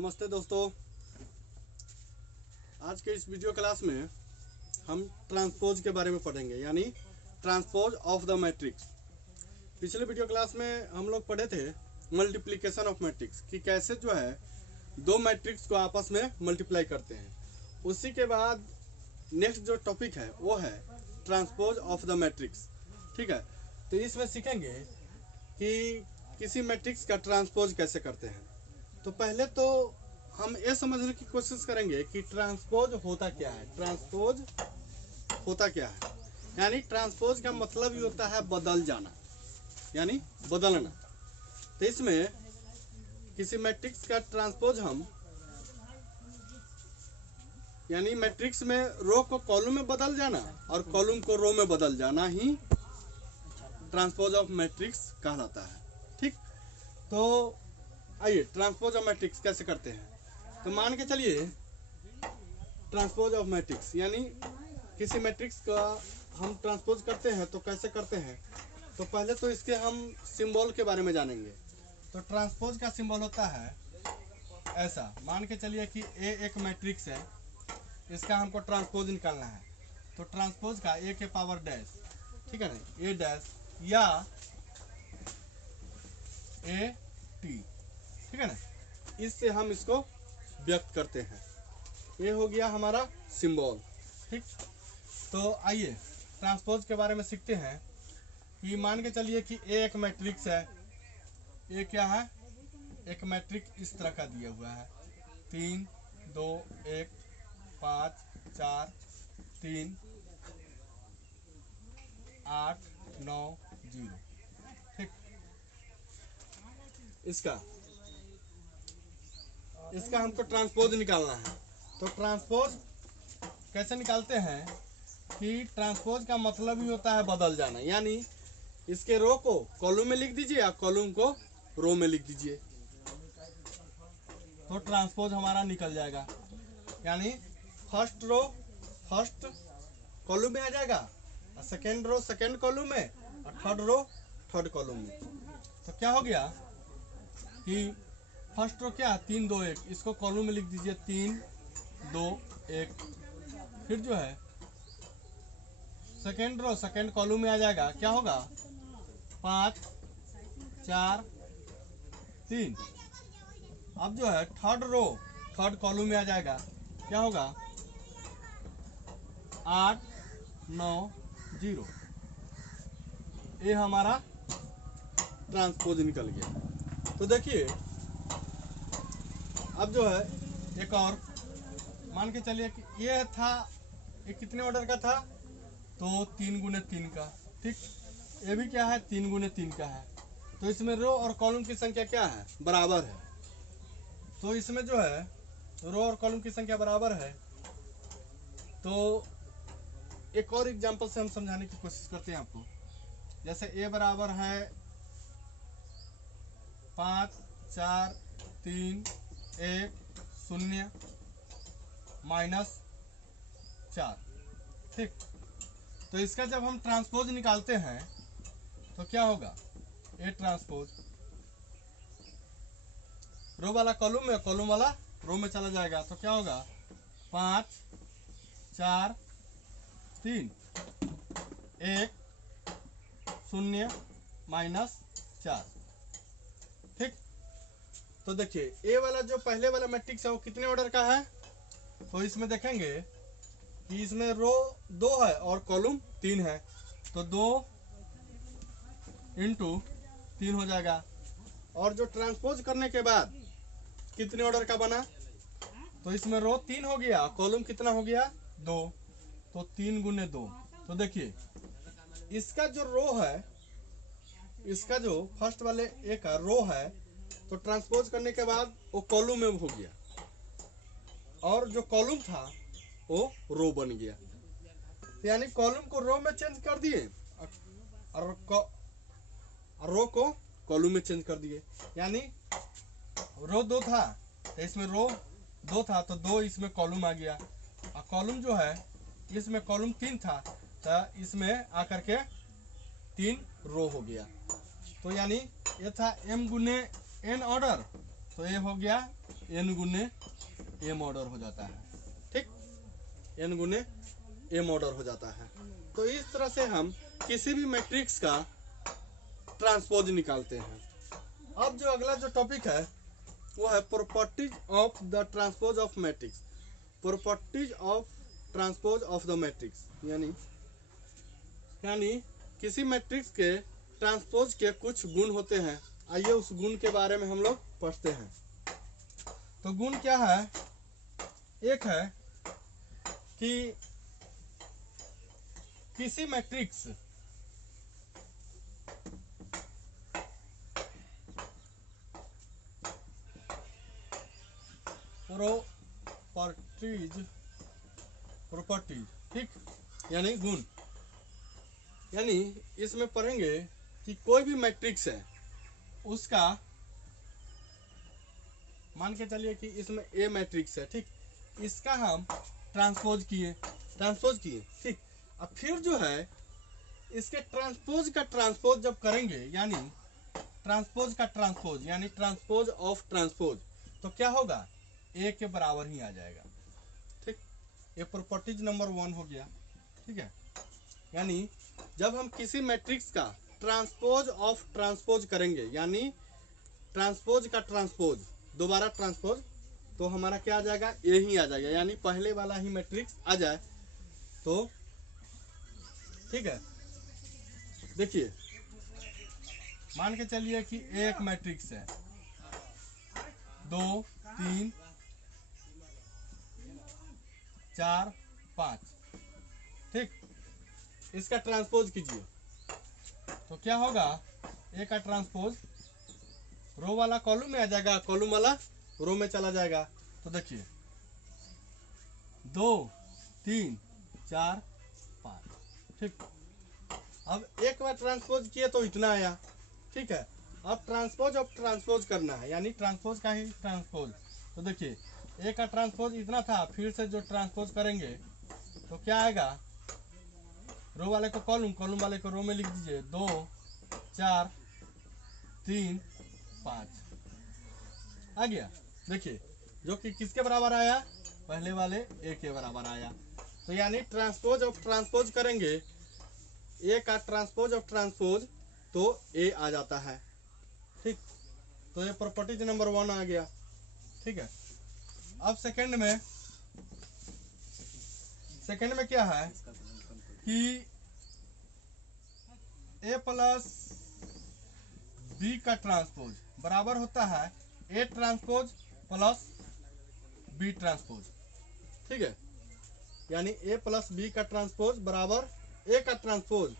नमस्ते दोस्तों, आज के इस वीडियो क्लास में हम ट्रांसपोज के बारे में पढ़ेंगे, यानी ट्रांसपोज ऑफ द मैट्रिक्स। पिछले वीडियो क्लास में हम लोग पढ़े थे मल्टीप्लिकेशन ऑफ मैट्रिक्स कि कैसे जो है दो मैट्रिक्स को आपस में मल्टीप्लाई करते हैं। उसी के बाद नेक्स्ट जो टॉपिक है वो है ट्रांसपोज ऑफ द मैट्रिक्स। ठीक है, तो इसमें सीखेंगे कि किसी मैट्रिक्स का ट्रांसपोज कैसे करते हैं। तो पहले तो हम ये समझने की कोशिश करेंगे कि ट्रांसपोज होता क्या है। ट्रांसपोज होता क्या है, यानी ट्रांसपोज का मतलब ही होता है बदल जाना, यानी बदलना। तो इसमें किसी मैट्रिक्स का ट्रांसपोज हम यानी मैट्रिक्स में रो को कॉलम में बदल जाना और कॉलम को रो में बदल जाना ही ट्रांसपोज ऑफ मैट्रिक्स कहलाता है। ठीक, तो आइए ट्रांसपोज ऑफ मैट्रिक्स कैसे करते हैं। तो मान के चलिए ट्रांसपोज ऑफ मैट्रिक्स यानी किसी मैट्रिक्स का हम ट्रांसपोज करते हैं। तो कैसे करते हैं, तो पहले तो इसके हम सिंबल के बारे में जानेंगे। तो ट्रांसपोज का सिंबल होता है ऐसा। मान के चलिए कि ए एक मैट्रिक्स है, इसका हमको ट्रांसपोज निकालना है। तो ट्रांसपोज का ए के पावर डैश, ठीक है ना, ए डैश या ए टी, ठीक है ना, इससे हम इसको व्यक्त करते हैं। ये हो गया हमारा सिंबल। ठीक, तो आइए ट्रांसपोज के बारे में सीखते हैं कि मान के चलिए कि ए एक मैट्रिक्स है। ये क्या है, एक मैट्रिक्स इस तरह का दिया हुआ है 3 2 1 5 4 3 8 9 0। ठीक, इसका हमको ट्रांसपोज निकालना है। तो ट्रांसपोज कैसे निकालते हैं कि ट्रांसपोज का मतलब ही होता है बदल जाना, यानी इसके रो को कॉलम में लिख दीजिए या कॉलम को रो में लिख दीजिए, तो ट्रांसपोज हमारा निकल जाएगा। यानी फर्स्ट रो फर्स्ट कॉलम में आ जाएगा, और सेकेंड रो सेकेंड कॉलम में, और थर्ड रो थर्ड कॉलम में। तो क्या हो गया कि फर्स्ट रो क्या 3 2 1, इसको कॉलम में लिख दीजिए 3 2 1। फिर जो है सेकेंड रो सेकेंड कॉलम में आ जाएगा, क्या होगा 5 4 3। अब जो है थर्ड रो थर्ड कॉलम में आ जाएगा, क्या होगा 8 9 0। ये हमारा ट्रांसपोज निकल गया। तो देखिए अब जो है एक और मान के चलिए कि ये था, ये कितने ऑर्डर का था, तो 3 गुने 3 का। ठीक, ये भी क्या है 3 गुने 3 का है। तो इसमें रो और कॉलम की संख्या क्या है, बराबर है। तो इसमें जो है रो और कॉलम की संख्या बराबर है। तो एक और एग्जांपल से हम समझाने की कोशिश करते हैं आपको। जैसे ए बराबर है 5 4 3 1 0 -4। ठीक, तो इसका जब हम ट्रांसपोज निकालते हैं तो क्या होगा, ए ट्रांसपोज रो वाला कॉलम में, कॉलम वाला रो में चला जाएगा। तो क्या होगा 5 4 3 1 0 -4। ठीक, तो देखिए ए वाला जो पहले वाला मैट्रिक्स है वो कितने ऑर्डर का है। तो इसमें देखेंगे कि इसमें रो 2 है और कॉलम 3 है। तो 2 × 3 हो जाएगा। और जो ट्रांसपोज करने के बाद कितने ऑर्डर का बना, तो इसमें रो 3 हो गया, कॉलम कितना हो गया 2, तो 3 गुने 2। तो देखिए इसका जो रो है, इसका जो फर्स्ट वाले ए का रो है, तो ट्रांसपोज करने के बाद वो कॉलम में हो गया, और जो कॉलम था वो रो बन गया। यानी कॉलम को रो में चेंज कर दिए और रो को कॉलम में चेंज कर दिए। यानी रो 2 था तो इसमें रो 2 था, तो 2 इसमें कॉलम आ गया, और कॉलम जो है इसमें कॉलम 3 था, तो इसमें आकर के 3 रो हो गया। तो यानी ये था m गुने n ऑर्डर, तो ये हो गया n गुने m ऑर्डर हो जाता है। ठीक, n गुने m ऑर्डर हो जाता है। तो इस तरह से हम किसी भी मैट्रिक्स का ट्रांसपोज निकालते हैं। अब जो अगला जो टॉपिक है वो है properties of the transpose of matrix. Properties of transpose of the matrix यानी किसी मैट्रिक्स के ट्रांसपोज के कुछ गुण होते हैं। आइए उस गुण के बारे में हम लोग पढ़ते हैं। तो गुण क्या है? एक है कि किसी मैट्रिक्स प्रॉपर्टीज ठीक, यानी गुण, यानी इसमें पढ़ेंगे कि कोई भी मैट्रिक्स है उसका, मान के चलिए कि इसमें ए मैट्रिक्स है ठीक, इसका हम ट्रांसपोज किए ठीक। अब फिर जो है इसके ट्रांसपोज का ट्रांसपोज जब करेंगे, यानी ट्रांसपोज का ट्रांसपोज यानी ट्रांसपोज ऑफ ट्रांसपोज, तो क्या होगा? ए के बराबर ही आ जाएगा। ठीक, ये प्रॉपर्टीज नंबर 1 हो गया। ठीक है, यानी जब हम किसी मैट्रिक्स का ट्रांसपोज ऑफ ट्रांसपोज करेंगे, यानी ट्रांसपोज का ट्रांसपोज, दोबारा ट्रांसपोज, तो हमारा क्या आ जाएगा? ए ही आ जाएगा, यानी पहले वाला ही मैट्रिक्स आ जाए तो ठीक है। देखिए, मान के चलिए कि एक मैट्रिक्स है 2 3 4 5 ठीक, इसका ट्रांसपोज कीजिए तो क्या होगा? ए का ट्रांसपोज रो वाला कॉलम में आ जाएगा, कॉलम वाला रो में चला जाएगा। तो देखिए 2 3 4 5 ठीक। अब एक बार ट्रांसपोज किए तो इतना आया। ठीक है, अब ट्रांसपोज ऑफ ट्रांसपोज करना है, यानी ट्रांसपोज का ही ट्रांसपोज। तो देखिए ए का ट्रांसपोज इतना था, फिर से जो ट्रांसपोज करेंगे तो क्या आएगा? रो वाले को कॉलम, कॉलम वाले को रो में लिख दीजिए। 2 4 3 5 आ गया। देखिए जो कि किसके बराबर आया? पहले वाले ए के बराबर आया। तो यानी ट्रांसपोज ऑफ ट्रांसपोज करेंगे, ए का ट्रांसपोज ऑफ ट्रांसपोज तो ए आ जाता है। ठीक, तो ये प्रॉपर्टीज नंबर 1 आ गया। ठीक है, अब सेकंड में क्या है कि ए प्लस बी का ट्रांसपोज बराबर होता है A transpose plus B transpose. ठीक है, यानी ए प्लस बी का ट्रांसपोज बराबर ए का ट्रांसपोज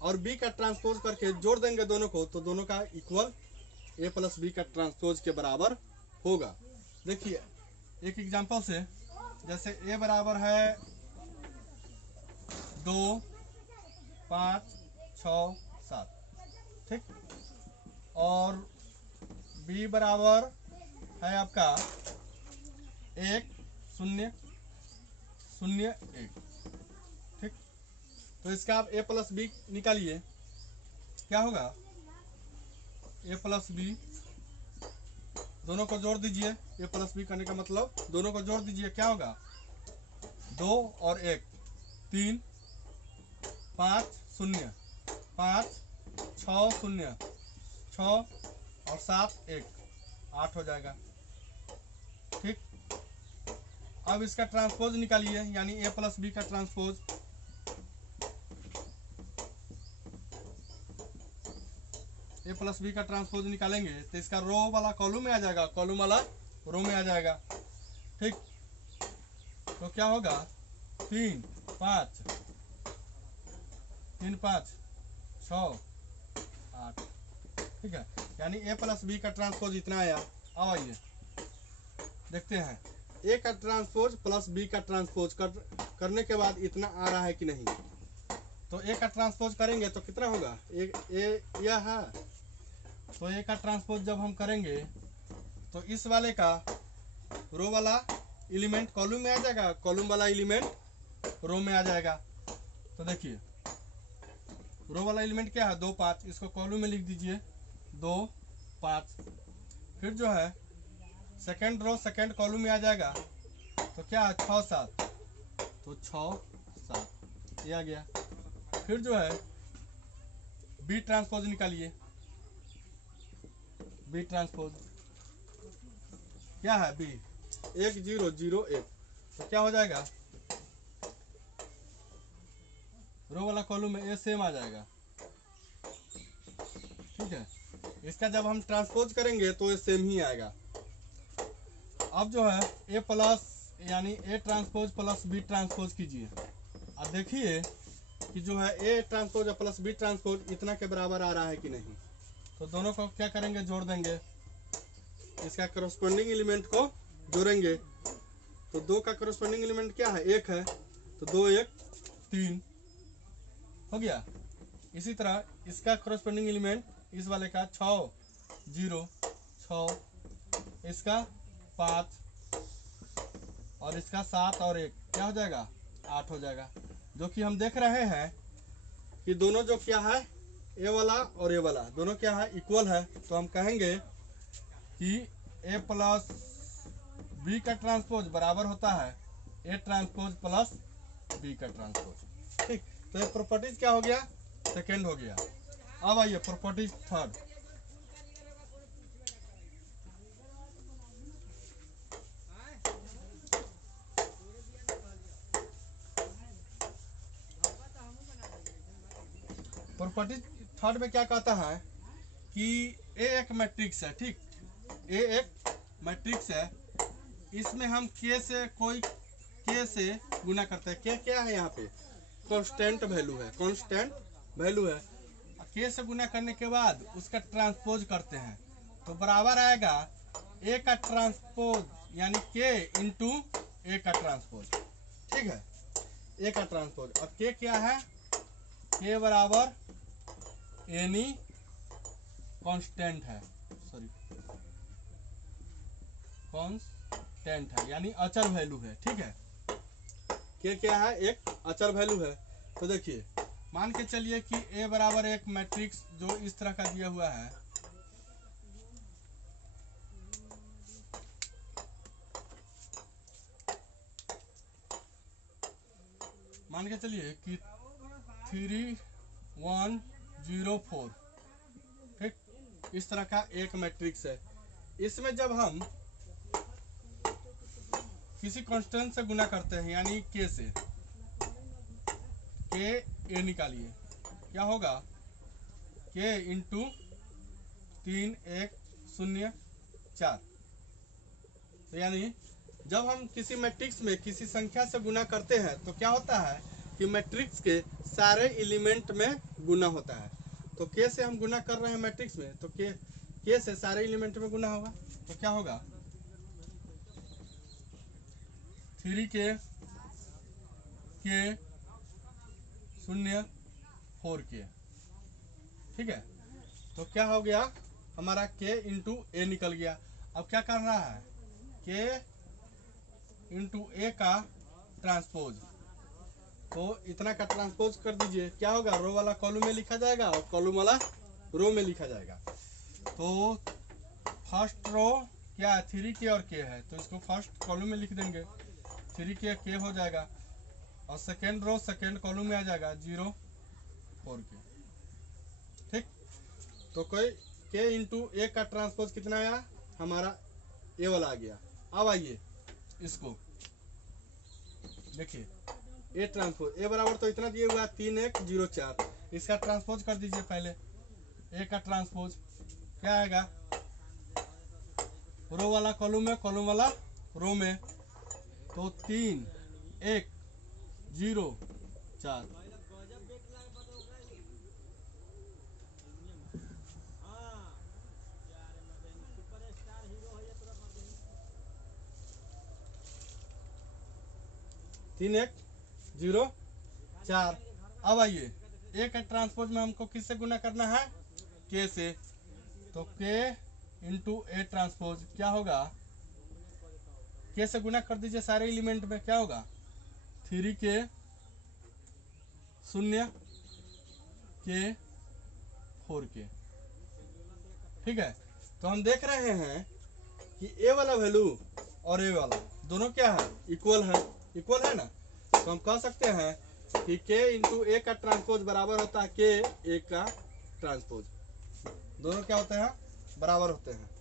और बी का ट्रांसपोज करके जोड़ देंगे दोनों को, तो दोनों का इक्वल ए प्लस बी का ट्रांसपोज के बराबर होगा। देखिए एक एग्जांपल से, जैसे ए बराबर है 2 5 6 7 ठीक, और बी बराबर है आपका 1 0 0 1 ठीक। तो इसका आप ए प्लस बी निकालिए, क्या होगा? ए प्लस बी, दोनों को जोड़ दीजिए। ए प्लस बी करने का मतलब दोनों को जोड़ दीजिए, क्या होगा? 2 और 1 3 5 0 5 6 0 6 और 7 1 8 हो जाएगा। ठीक, अब इसका ट्रांसपोज निकालिए, यानी ए प्लस बी का ट्रांसपोज। ए प्लस बी का ट्रांसपोज निकालेंगे तो इसका रो वाला कॉलम में आ जाएगा, कॉलम वाला रो में आ जाएगा। ठीक, तो क्या होगा? 3 5 6 8 ठीक है, यानी ए प्लस बी का ट्रांसपोज इतना आया। अब आइए देखते हैं ए का ट्रांसपोज प्लस बी का ट्रांसपोज करने के बाद इतना आ रहा है कि नहीं। तो ए का ट्रांसपोज करेंगे तो कितना होगा? ए यह है, तो ए का ट्रांसपोज जब हम करेंगे तो इस वाले का रो वाला एलिमेंट कॉलम में आ जाएगा, कॉलम वाला एलिमेंट रो में आ जाएगा। तो देखिए रो वाला एलिमेंट क्या है? 2 5, इसको कॉलम में लिख दीजिए 2 5। फिर जो है सेकेंड रो सेकेंड कॉलम में आ जाएगा तो क्या है 6 7, तो 6 7 ये आ गया। फिर जो है बी ट्रांसपोज निकालिए, बी ट्रांसपोज क्या है बी 1 0 0 1, तो क्या हो जाएगा रो वाला कॉलम में ए सेम आ जाएगा। ठीक है, इसका जब हम ट्रांसपोज करेंगे तो ये सेम ही आएगा। अब जो है ए प्लस यानी A transpose plus B transpose कीजिए। अब देखिए कि जो है A transpose plus B transpose इतना के बराबर आ रहा है कि नहीं। तो दोनों को क्या करेंगे, जोड़ देंगे, इसका करस्पॉन्डिंग एलिमेंट को जोड़ेंगे। तो 2 का करस्पॉन्डिंग एलिमेंट क्या है 1 है, तो 2 1 3 हो गया। इसी तरह इसका करस्पॉन्डिंग एलिमेंट इस वाले का 6 0 6, इसका 5 और इसका 7 और 1 क्या हो जाएगा 8 हो जाएगा। जो कि हम देख रहे हैं कि दोनों जो क्या है ए वाला और ए वाला दोनों क्या है इक्वल है। तो हम कहेंगे कि ए प्लस बी का ट्रांसपोज बराबर होता है ए ट्रांसपोज प्लस बी का ट्रांसपोज। ठीक, तो ये प्रॉपर्टीज क्या हो गया सेकेंड हो गया। अब आइए प्रॉपर्टीज थर्ड। प्रॉपर्टीज थर्ड में क्या कहता है कि ए एक मैट्रिक्स है। ठीक, ए एक मैट्रिक्स है, इसमें हम के से कोई के से गुना करते हैं। के क्या है यहाँ पे कांस्टेंट वैल्यू है, कांस्टेंट वैल्यू है। के से गुना करने के बाद उसका ट्रांसपोज करते हैं तो बराबर आएगा ए का ट्रांसपोज यानी के इंटू ए का ट्रांसपोज। ठीक है, ए का ट्रांसपोज। अब के क्या है, के बराबर एनी कांस्टेंट है, सॉरी कांस्टेंट है यानी अचर वैल्यू है। ठीक है, के क्या है एक अचर वैल्यू है। तो देखिए मान के चलिए कि ए बराबर एक मैट्रिक्स जो इस तरह का दिया हुआ है, मान के चलिए कि 3 1 0 4। ठीक, इस तरह का एक मैट्रिक्स है। इसमें जब हम किसी कांस्टेंट से गुना करते हैं यानी के से, के ए निकालिए, क्या होगा के इंटू 3 1 0 4। तो यानी जब हम किसी मैट्रिक्स में किसी संख्या से गुना करते हैं तो क्या होता है कि मैट्रिक्स के सारे एलिमेंट में गुना होता है। तो के से हम गुना कर रहे हैं मैट्रिक्स में, तो के से सारे एलिमेंट में गुना होगा। तो क्या होगा 3 के 0 4 के। ठीक है, तो क्या हो गया हमारा के इंटू ए निकल गया। अब क्या करना है के इंटू ए का ट्रांसपोज, तो इतना का ट्रांसपोज कर दीजिए। क्या होगा रो वाला कॉलम में लिखा जाएगा और कॉलम वाला रो में लिखा जाएगा। तो फर्स्ट रो क्या है 3 के और के है, तो इसको फर्स्ट कॉलम में लिख देंगे 3 के हो जाएगा और सेकेंड रो सेकेंड कॉलम में आ जाएगा 0 4 के। ठीक, तो कोई के इंटू ए का ट्रांसपोज कितना आया हमारा ए वाला आ गया। अब आइए इसको देखिए ए ट्रांसपोज ए बराबर तो इतना दिए हुआ 3 1 0 4। इसका ट्रांसपोज कर दीजिए पहले। ए का ट्रांसपोज क्या आएगा रो वाला कॉलम में कॉलम वाला रो में, तो 3 1 0 4। तीन 1 0 4। अब आइए ए का ट्रांसपोज में हमको किससे गुना करना है के से, तो के इंटू ए ट्रांसपोज क्या होगा के से गुना कर दीजिए सारे एलिमेंट में, क्या होगा 3 के 0 के 4 के। ठीक है, तो हम देख रहे हैं कि ए वाला वैल्यू और ए वाला दोनों क्या है, इक्वल है ना। तो हम कह सकते हैं कि k इंटू ए का ट्रांसपोज बराबर होता है k ए का ट्रांसपोज, दोनों क्या होते हैं, बराबर होते हैं।